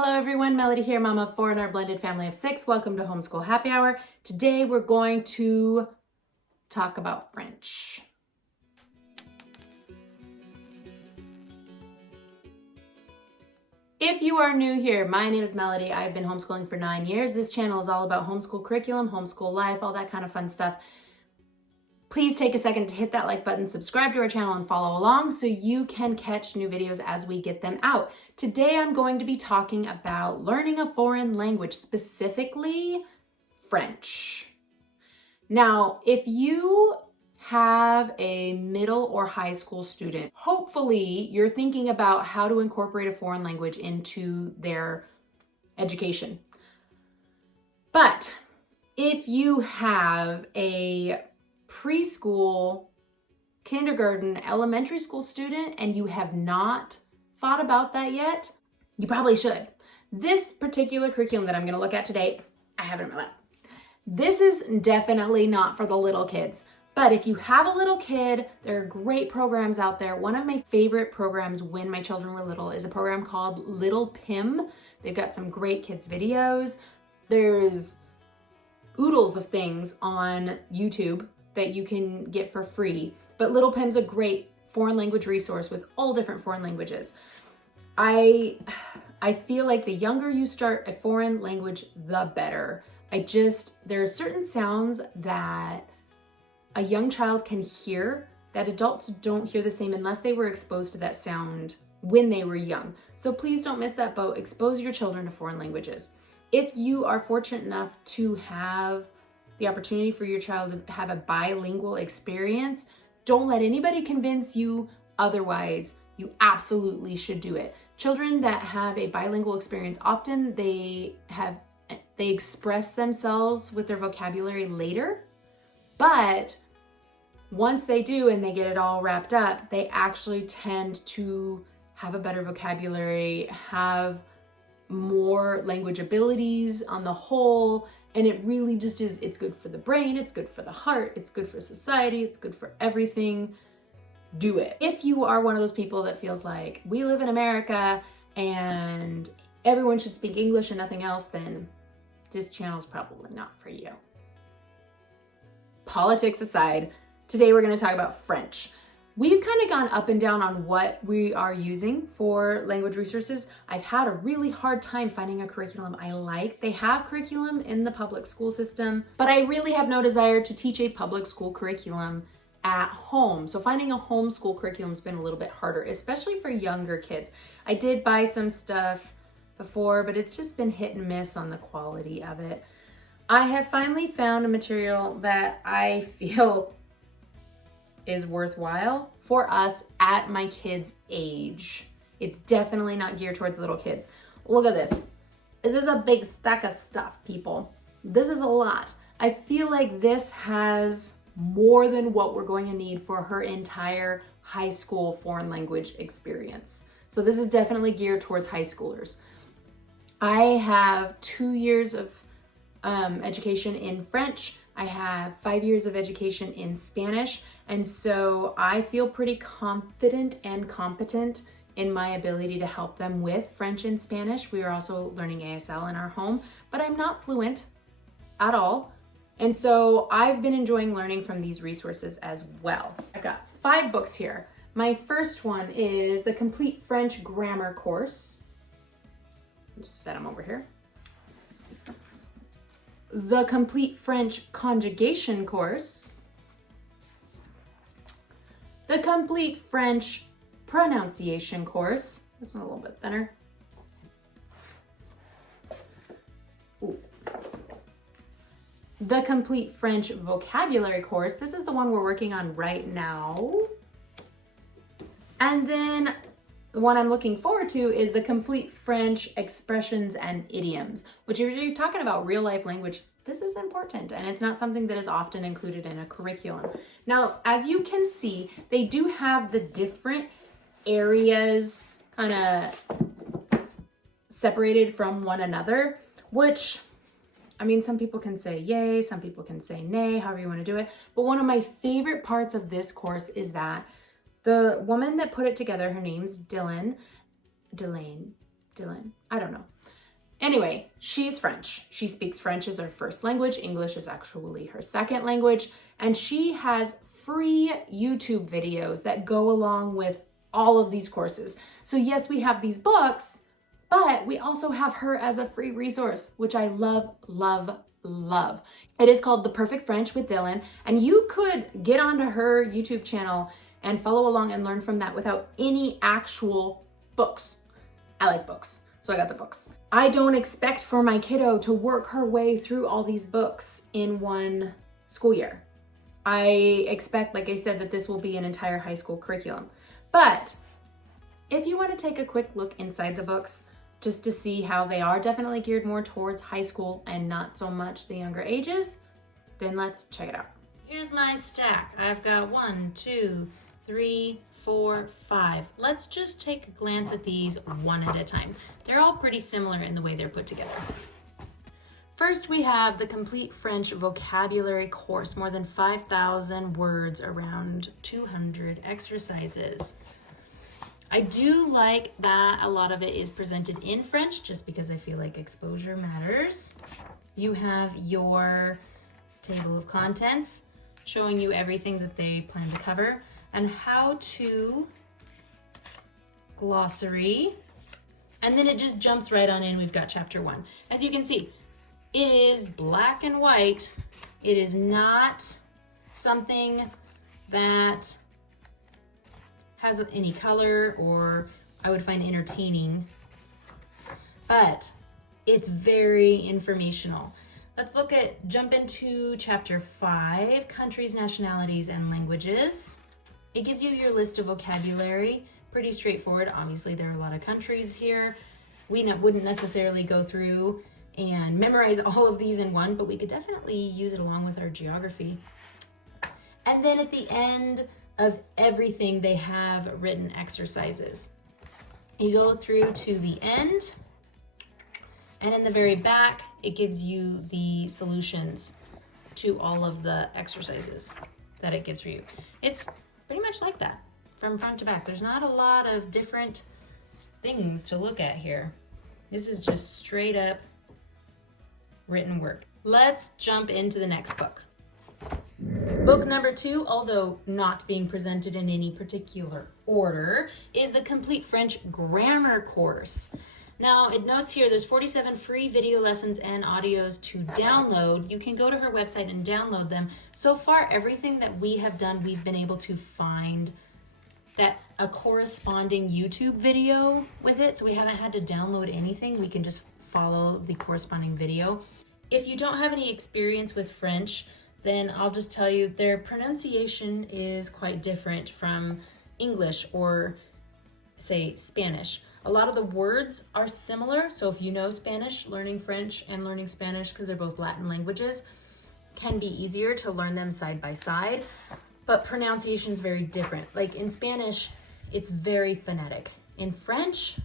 Hello everyone, Melody here, mama of 4 in our blended family of 6. Welcome to Homeschool Happy Hour. Today we're going to talk about French. If you are new here, my name is Melody. I've been homeschooling for 9 years. This channel is all about homeschool curriculum, homeschool life, all that kind of fun stuff. Please take a second to hit that like button, subscribe to our channel, and follow along so you can catch new videos as we get them out. Today, I'm going to be talking about learning a foreign language, specifically French. Now, if you have a middle or high school student, hopefully you're thinking about how to incorporate a foreign language into their education. But if you have a preschool, kindergarten, elementary school student, and you have not thought about that yet, you probably should. This particular curriculum that I'm going to look at today, I have it in my lap. This is definitely not for the little kids, but if you have a little kid, there are great programs out there. One of my favorite programs when my children were little is a program called Little Pim. They've got some great kids videos. There's oodles of things on YouTube that you can get for free. But Little Pim's a great foreign language resource with all different foreign languages. I feel like the younger you start a foreign language, the better. There are certain sounds that a young child can hear that adults don't hear the same unless they were exposed to that sound when they were young. So please don't miss that boat. Expose your children to foreign languages. If you are fortunate enough to have the opportunity for your child to have a bilingual experience, don't let anybody convince you otherwise. You absolutely should do it. Children that have a bilingual experience, often they express themselves with their vocabulary later, but once they do and they get it all wrapped up, they actually tend to have a better vocabulary, have more language abilities on the whole, and it really just is, it's good for the brain, it's good for the heart, it's good for society, it's good for everything. Do it. If you are one of those people that feels like we live in America and everyone should speak English and nothing else, then this channel is probably not for you. Politics aside, today we're going to talk about French. We've kind of gone up and down on what we are using for language resources. I've had a really hard time finding a curriculum I like. They have curriculum in the public school system, but I really have no desire to teach a public school curriculum at home. So finding a homeschool curriculum has been a little bit harder, especially for younger kids. I did buy some stuff before, but it's just been hit and miss on the quality of it. I have finally found a material that I feel is worthwhile for us at my kids' age. It's definitely not geared towards little kids. Look at this. This is a big stack of stuff, people. This is a lot. I feel like this has more than what we're going to need for her entire high school foreign language experience. So this is definitely geared towards high schoolers. I have 2 years of education in French. I have 5 years of education in Spanish. And so I feel pretty confident and competent in my ability to help them with French and Spanish. We are also learning ASL in our home, but I'm not fluent at all. And so I've been enjoying learning from these resources as well. I've got 5 books here. My first one is the Complete French Grammar Course. Just set them over here. The Complete French Conjugation Course. The Complete French Pronunciation Course. This one a little bit thinner. Ooh. The Complete French Vocabulary Course. This is the one we're working on right now. And then the one I'm looking forward to is the Complete French Expressions and Idioms, which if you're talking about real life language, this is important, and it's not something that is often included in a curriculum. Now, as you can see, they do have the different areas kind of separated from one another, which, I mean, some people can say yay, some people can say nay, however you want to do it. But one of my favorite parts of this course is that the woman that put it together, her name's Dylan, I don't know. Anyway, she's French. She speaks French as her first language. English is actually her second language. And she has free YouTube videos that go along with all of these courses. So yes, we have these books, but we also have her as a free resource, which I love, love, love. It is called The Perfect French with Dylan, and you could get onto her YouTube channel and follow along and learn from that without any actual books. I like books, so I got the books. I don't expect for my kiddo to work her way through all these books in one school year. I expect, like I said, that this will be an entire high school curriculum. But if you want to take a quick look inside the books, just to see how they are definitely geared more towards high school and not so much the younger ages, then let's check it out. Here's my stack. I've got 1, 2, 3, 4, 5. Let's just take a glance at these one at a time. They're all pretty similar in the way they're put together. First, we have the Complete French Vocabulary Course, more than 5,000 words, around 200 exercises. I do like that a lot of it is presented in French, just because I feel like exposure matters. You have your table of contents showing you everything that they plan to cover, and how-to glossary, and then it just jumps right on in. We've got chapter 1. As you can see, it is black and white. It is not something that has any color or I would find entertaining, but it's very informational. Let's jump into chapter 5, countries, nationalities, and languages. It gives you your list of vocabulary, pretty straightforward. Obviously, there are a lot of countries here. We wouldn't necessarily go through and memorize all of these in one, but we could definitely use it along with our geography. And then at the end of everything, they have written exercises. You go through to the end, and in the very back, it gives you the solutions to all of the exercises that it gives for you. It's pretty much like that from front to back. There's not a lot of different things to look at here. This is just straight up written work. Let's jump into the next book. Book number 2, although not being presented in any particular order, is the Complete French Grammar Course. Now, it notes here there's 47 free video lessons and audios to download. You can go to her website and download them. So far, everything that we have done, we've been able to find that a corresponding YouTube video with it. So we haven't had to download anything. We can just follow the corresponding video. If you don't have any experience with French, then I'll just tell you their pronunciation is quite different from English or, say, Spanish. A lot of the words are similar, so if you know Spanish, learning French and learning Spanish, because they're both Latin languages, can be easier to learn them side by side, but pronunciation is very different. Like in Spanish, it's very phonetic. In French,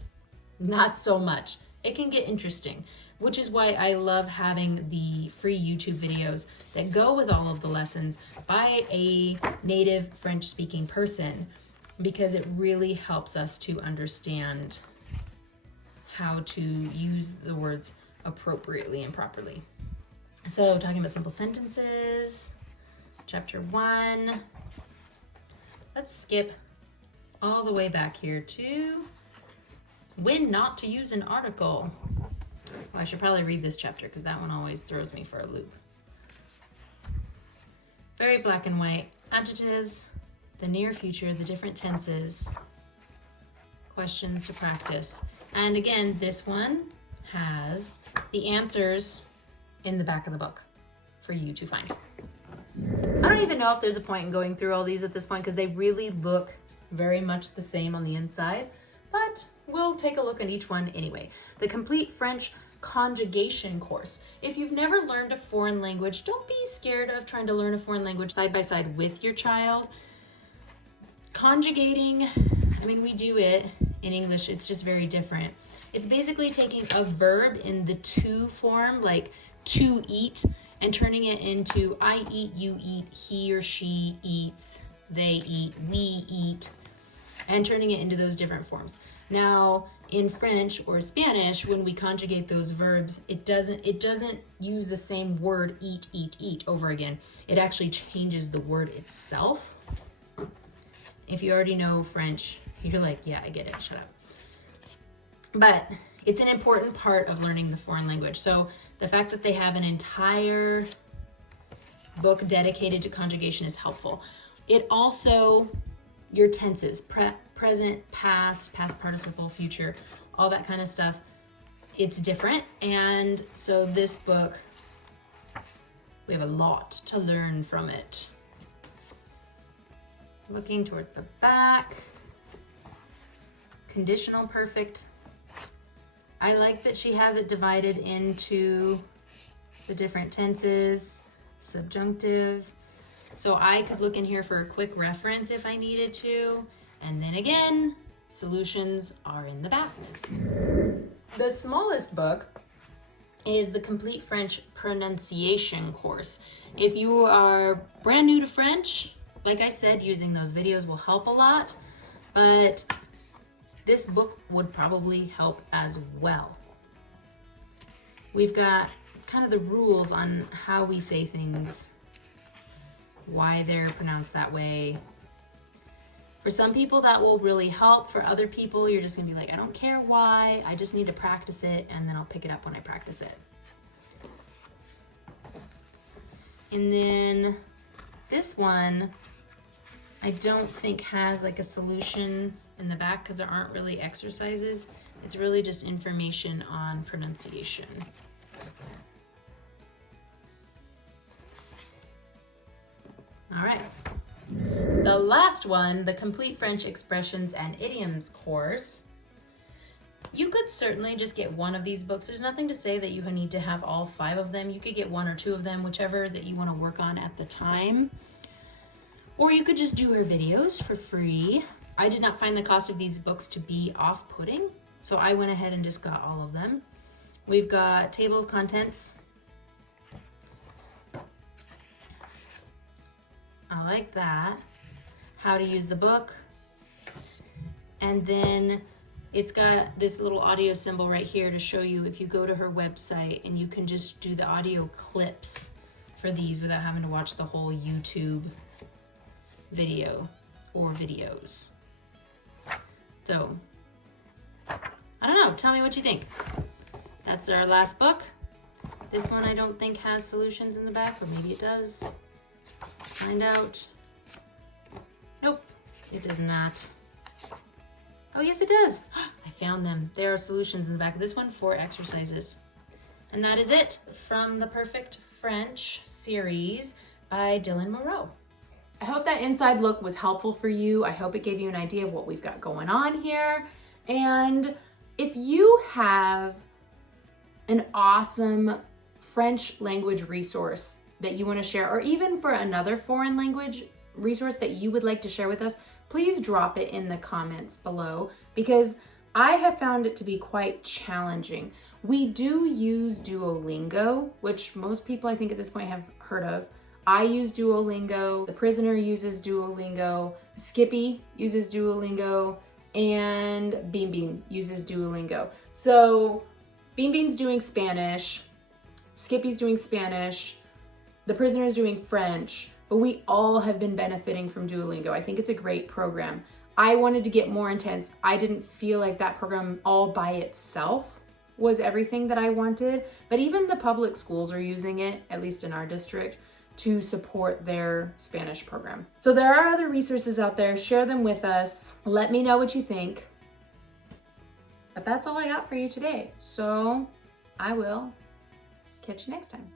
not so much. It can get interesting, which is why I love having the free YouTube videos that go with all of the lessons by a native French-speaking person, because it really helps us to understand how to use the words appropriately and properly. So talking about simple sentences, chapter 1. Let's skip all the way back here to when not to use an article. Well, I should probably read this chapter because that one always throws me for a loop. Very black and white. Adjectives, the near future, the different tenses, questions to practice. And again, this one has the answers in the back of the book for you to find. I don't even know if there's a point in going through all these at this point because they really look very much the same on the inside, but we'll take a look at each one anyway. The Complete French Conjugation Course. If you've never learned a foreign language, don't be scared of trying to learn a foreign language side by side with your child. Conjugating, I mean, we do it in English, it's just very different. It's basically taking a verb in the to form, like to eat, and turning it into I eat, you eat, he or she eats, they eat, we eat, and turning it into those different forms. Now, in French or Spanish, when we conjugate those verbs, it doesn't use the same word eat over again. It actually changes the word itself. If you already know French, you're like, yeah, I get it, shut up. But it's an important part of learning the foreign language. So the fact that they have an entire book dedicated to conjugation is helpful. It also, your tenses, present, past participle, future, all that kind of stuff, it's different. And so this book, we have a lot to learn from it. Looking towards the back, conditional perfect. I like that she has it divided into the different tenses, subjunctive. So I could look in here for a quick reference if I needed to. And then again, solutions are in the back. The smallest book is the Complete French Pronunciation course. If you are brand new to French, like I said, using those videos will help a lot, but this book would probably help as well. We've got kind of the rules on how we say things, why they're pronounced that way. For some people that will really help. For other people, you're just gonna be like, I don't care why, I just need to practice it, and then I'll pick it up when I practice it. And then this one, I don't think has like a solution in the back because there aren't really exercises. It's really just information on pronunciation. All right. The last one, the Complete French Expressions and Idioms course. You could certainly just get one of these books. There's nothing to say that you need to have all 5 of them. You could get 1 or 2 of them, whichever that you want to work on at the time. Or you could just do her videos for free. I did not find the cost of these books to be off-putting, so I went ahead and just got all of them. We've got table of contents. I like that. How to use the book. And then it's got this little audio symbol right here to show you if you go to her website, and you can just do the audio clips for these without having to watch the whole YouTube video or videos. So, I don't know, tell me what you think. That's our last book. This one I don't think has solutions in the back, or maybe it does. Let's find out. Nope, it does not. Oh yes, it does. I found them. There are solutions in the back of this one, 4 exercises. And that is it from the Perfect French series by Dylan Moreau. I hope that inside look was helpful for you. I hope it gave you an idea of what we've got going on here. And if you have an awesome French language resource that you want to share, or even for another foreign language resource that you would like to share with us, please drop it in the comments below, because I have found it to be quite challenging. We do use Duolingo, which most people I think at this point have heard of. I use Duolingo, the prisoner uses Duolingo, Skippy uses Duolingo, and Bean Bean uses Duolingo. So Bean Bean's doing Spanish, Skippy's doing Spanish, the prisoner's doing French, but we all have been benefiting from Duolingo. I think it's a great program. I wanted to get more intense. I didn't feel like that program all by itself was everything that I wanted, but even the public schools are using it, at least in our district, to support their Spanish program. So there are other resources out there. Share them with us. Let me know what you think. But that's all I got for you today. So I will catch you next time.